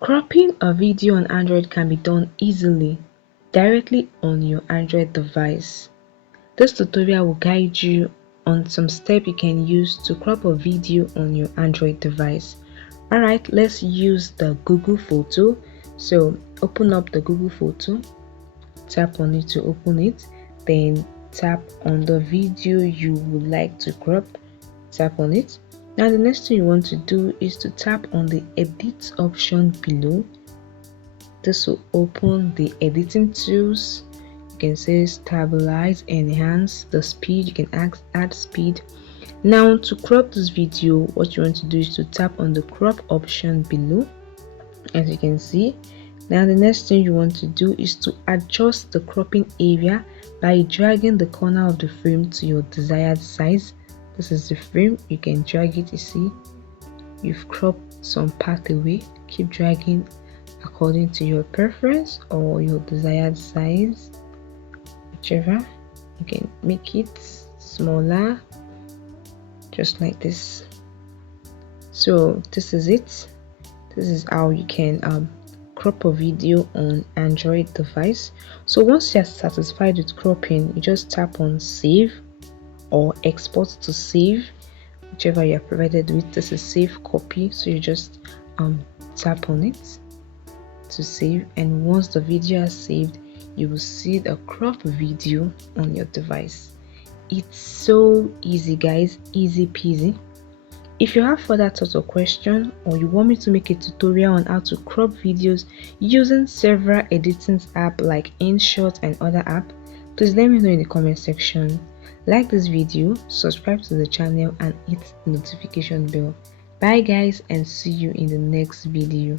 Cropping a video on Android can be done easily, directly on your Android device. This tutorial will guide you on some steps you can use to crop a video on your Android device. Alright, let's use the Google photo. So open up the Google photo, tap on it to open it, then tap on the video you would like to crop, tap on it. Now the next thing you want to do is to tap on the edit option below. This will open the editing tools. You can say stabilize, enhance the speed. You can add speed. Now to crop this video, what you want to do is to tap on the crop option below, as you can see. Now the next thing you want to do is to adjust the cropping area by dragging the corner of the frame to your desired size. This is the frame, you can drag it. You see you've cropped some part away, keep dragging according to your preference or your desired size, whichever. You can make it smaller, just like this. So this is it. This is how you can crop a video on Android device. So once you're satisfied with cropping, you just tap on save or export to save, whichever you're provided with. This is save copy, so you just tap on it to save, and once the video is saved, you will see the cropped video on your device. It's so easy, guys, easy peasy. If you have further thoughts or questions, or you want me to make a tutorial on how to crop videos using several editing apps like InShot and other apps, please let me know in the comment section. Like this video, subscribe to the channel, and hit the notification bell. Bye guys, and see you in the next video.